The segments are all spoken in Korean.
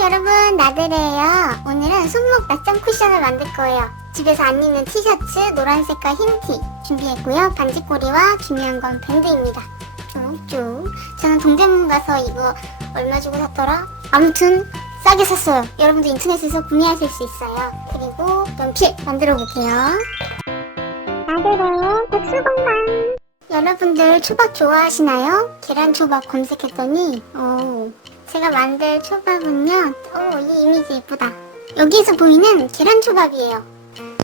여러분 나들이에요. 오늘은 손목 낮점 쿠션을 만들 거예요. 집에서 안 입는 티셔츠 노란색과 흰티 준비했고요. 반지꼬리와 중요한 건 밴드입니다. 쭉쭉. 저는 동대문 가서 이거 얼마 주고 샀더라? 아무튼 싸게 샀어요. 여러분도 인터넷에서 구매하실 수 있어요. 그리고 연필 만들어 볼게요. 나들이의 백수공방 여러분들 초밥 좋아하시나요? 계란 초밥 검색했더니 어, 제가 만들 초밥은요 오, 이 이미지 예쁘다. 여기에서 보이는 계란 초밥이에요.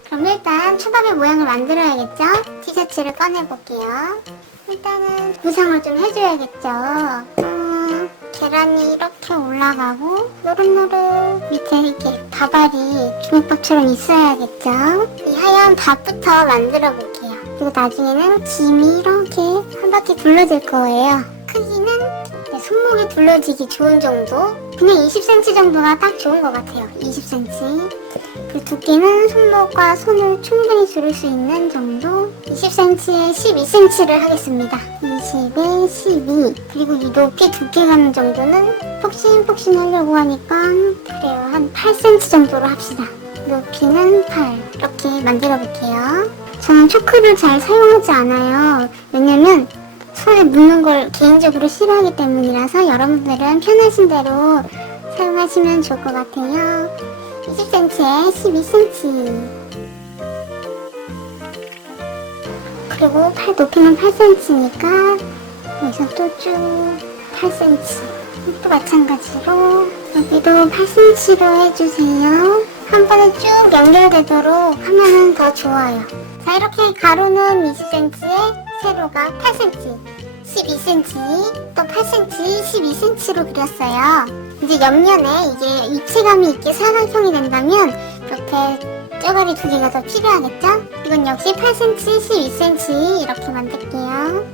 그럼 일단 초밥의 모양을 만들어야겠죠? 티셔츠를 꺼내볼게요. 일단은 구상을 좀 해줘야겠죠? 음, 계란이 이렇게 올라가고 노릇노릇 밑에 이렇게 밥알이 주먹밥처럼 있어야겠죠? 이 하얀 밥부터 만들어 볼게요. 그리고 나중에는 김이 이렇게 한 바퀴 둘러질 거예요 손목에 둘러지기 좋은 정도? 그냥 20cm 정도가 딱 좋은 것 같아요. 20cm 그 두께는 손목과 손을 충분히 줄일 수 있는 정도? 20cm에 12cm를 하겠습니다. 20에 12 그리고 이 높이 두께감 정도는 폭신폭신 하려고 하니까 그래요. 한 8cm 정도로 합시다. 높이는 8 이렇게 만들어 볼게요. 저는 초크를 잘 사용하지 않아요. 왜냐면 손에 묻는 걸 개인적으로 싫어하기 때문이라서 여러분들은 편하신 대로 사용하시면 좋을 것 같아요. 20cm에 12cm 그리고 팔 높이는 8cm니까 여기서 또 쭉 8cm 또 마찬가지로 여기도 8cm로 해주세요. 한 번에 쭉 연결되도록 하면 더 좋아요. 자 이렇게 가로는 20cm에 세로가 8cm 12cm 또 8cm 12cm로 그렸어요 이제 옆면에 이게 입체감이 있게 사각형이 된다면 옆에 쪼가리 두 개가 더 필요하겠죠? 이건 역시 8cm 12cm 이렇게 만들게요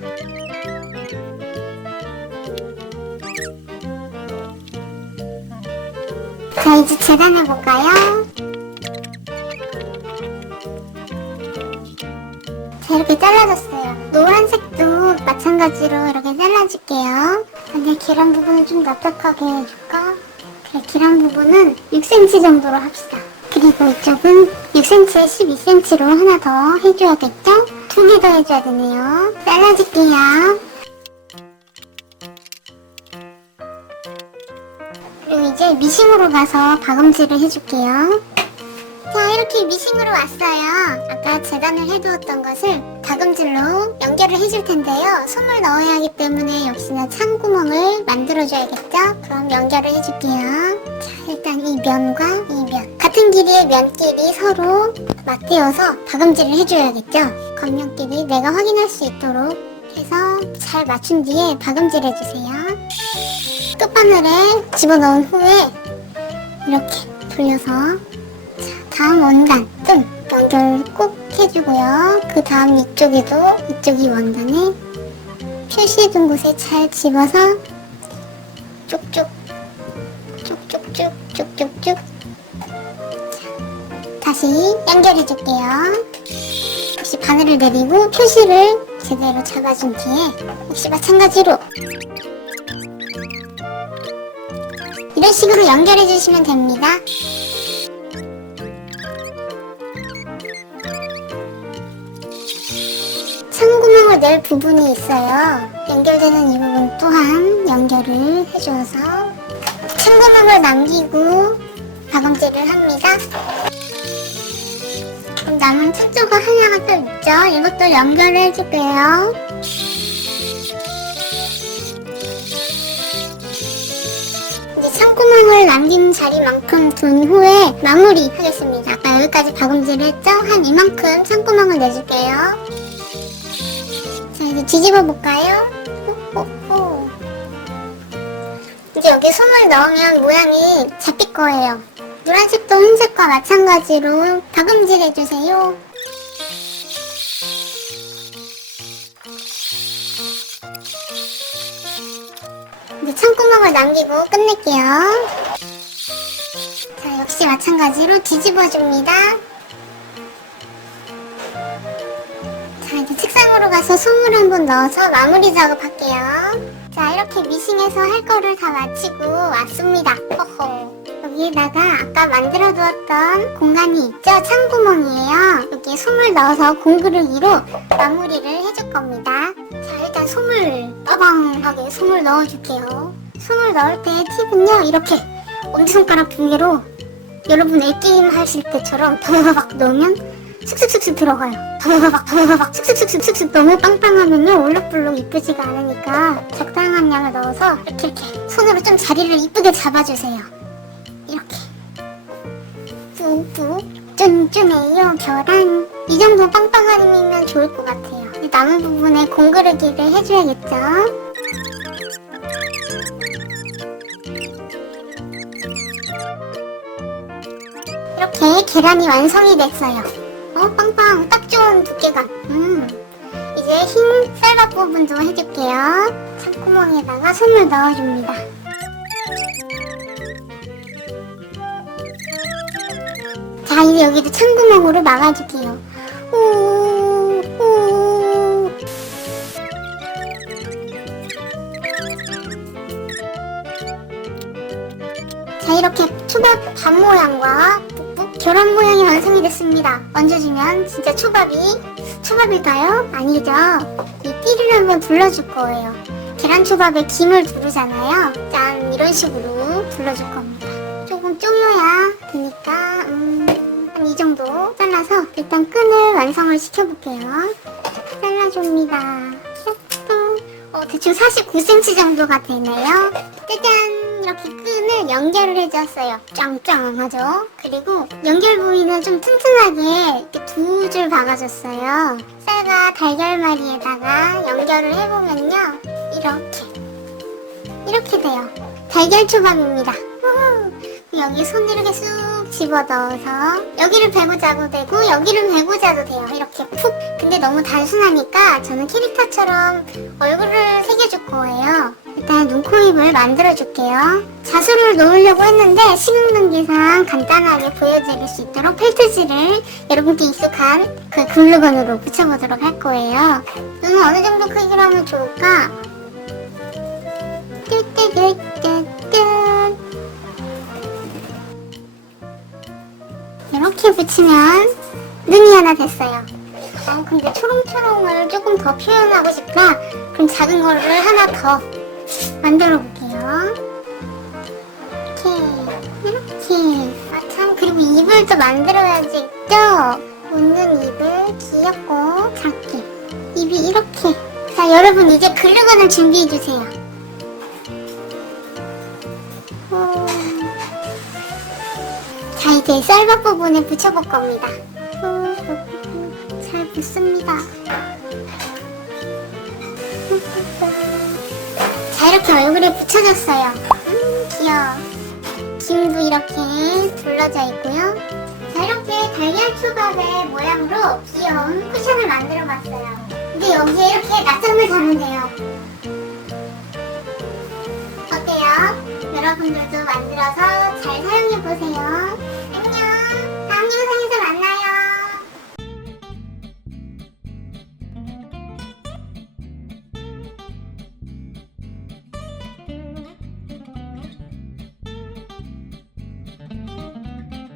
자 이제 재단해 볼까요? 자 이렇게 잘라줬어요 노란색도 마찬가지로 이렇게 잘라줄게요. 근데 계란 부분을 좀 납작하게 해줄까? 그래 계란 부분은 6cm 정도로 합시다. 그리고 이쪽은 6cm에 12cm로 하나 더 해줘야겠죠? 두 개 더 해줘야 되네요. 잘라줄게요. 그리고 이제 미싱으로 가서 박음질을 해줄게요 자 이렇게 미싱으로 왔어요. 아까 재단을 해두었던 것을 다금질로 연결을 해줄 텐데요. 솜을 넣어야 하기 때문에 역시나 창구멍을 만들어줘야겠죠? 그럼 연결을 해줄게요. 자 일단 이 면과 이 면. 같은 길이의 면끼리 서로 맞대어서 다금질을 해줘야겠죠? 겉면끼리 내가 확인할 수 있도록 해서 잘 맞춘 뒤에 박음질 해주세요. 끝바늘에 집어넣은 후에 이렇게 돌려서 다음 원단 끈 연결 꼭 해주고요. 그 다음 이쪽에도 이쪽이 원단에 표시해둔 곳에 잘 집어서 쭉쭉 쭉쭉쭉 쭉쭉쭉 자, 다시 연결해줄게요. 역시 바늘을 내리고 표시를 제대로 잡아준 뒤에 역시 마찬가지로 이런 식으로 연결해주시면 됩니다. 낼 부분이 있어요. 연결되는 이 부분 또한 연결을 해줘서 창구멍을 남기고 박음질을 합니다. 그럼 남은 척조가 하나가 또 있죠. 이것도 연결을 해줄게요. 이제 창구멍을 남긴 자리만큼 둔 후에 마무리 하겠습니다. 아까 여기까지 박음질을 했죠? 한 이만큼 창구멍을 내줄게요. 자 이제 뒤집어 볼까요? 호호호. 이제 여기 솜을 넣으면 모양이 잡힐 거예요. 노란색도 흰색과 마찬가지로 박음질 해 주세요. 이제 창구멍을 남기고 끝낼게요. 자 역시 마찬가지로 뒤집어 줍니다. 솜을 한번 넣어서 마무리 작업할게요 자 이렇게 미싱해서 할 거를 다 마치고 왔습니다 호호 여기에다가 아까 만들어 두었던 공간이 있죠? 창구멍이에요. 여기에 솜을 넣어서 공그르기로 마무리를 해줄 겁니다. 자, 일단 솜을 빠방하게 솜을 넣어줄게요. 솜을 넣을 때 팁은요, 이렇게 엄지손가락 두 개로 여러분 애게임 하실 때처럼 바바박 넣으면 슥슥슥슥 들어가요. 바바박 바바박 슥슥슥슥슥 너무 빵빵하면요 올록블록 이쁘지가 않으니까 적당한 양을 넣어서 이렇게 이렇게 손으로 좀 자리를 이쁘게 잡아주세요. 이렇게 뚝뚝 쫀쫀해요 계란 이 정도 빵빵함이면 좋을 것 같아요. 남은 부분에 공그르기를 해줘야겠죠. 이렇게 계란이 완성이 됐어요. 어, 빵빵, 딱 좋은 두께감. 음. 이제 흰 쌀밥 부분도 해줄게요. 창구멍에다가 손을 넣어줍니다. 자, 이제 여기도 창구멍으로 막아줄게요. 오, 오. 자, 이렇게 초밥 반 모양과 계란 모양이 완성이 됐습니다. 얹어주면 진짜 초밥이 초밥일까요? 아니죠. 이 띠를 한번 둘러줄 거예요. 계란 초밥에 김을 두르잖아요. 짠 이런 식으로 둘러줄 겁니다. 조금 쪼여야 되니까 음, 한 이 정도 잘라서 일단 끈을 완성을 시켜볼게요. 잘라줍니다. 어, 대충 49cm 정도가 되네요. 짜잔! 이렇게 끈을 연결을 해줬어요. 짱짱하죠? 그리고 연결 부위는 좀 튼튼하게 두 줄 박아줬어요. 쌀과 달걀말이에다가 연결을 해보면요. 이렇게. 이렇게 돼요. 달걀 초밥입니다. 여기 손 이렇게 쑥 집어 넣어서 여기를 베고 자도 되고 여기를 베고 자도 돼요. 이렇게 푹. 근데 너무 단순하니까 저는 캐릭터처럼 얼굴을. 일단 눈, 코, 입을 만들어 줄게요. 자수를 놓으려고 했는데 관계상 간단하게 보여드릴 수 있도록 펠트지를 여러분께 익숙한 그 글루건으로 붙여보도록 할 거예요. 눈은 어느 정도 크기로 하면 좋을까? 뚜뚜뚜뚜뚜 이렇게 붙이면 눈이 하나 됐어요. 아 근데 초롱초롱을 조금 더 표현하고 싶다. 그럼 작은 거를 하나 더 만들어 볼게요. 이렇게 이렇게 아 참 그리고 입을 또 만들어야지 죠 웃는 입을 귀엽고 작게 입이 이렇게 자 여러분 이제 글루건을 준비해 주세요. 어... 자 이제 쌀밥 부분에 붙여볼 겁니다. 자 이렇게 얼굴에 붙여줬어요. 음 귀여워. 김도 이렇게 둘러져 있고요. 자 이렇게 달걀 초밥의 모양으로 귀여운 쿠션을 만들어 봤어요. 근데 여기에 이렇게 낮잠을 자면 돼요. 어때요? 여러분들도 만들어서 잘 사용해보세요.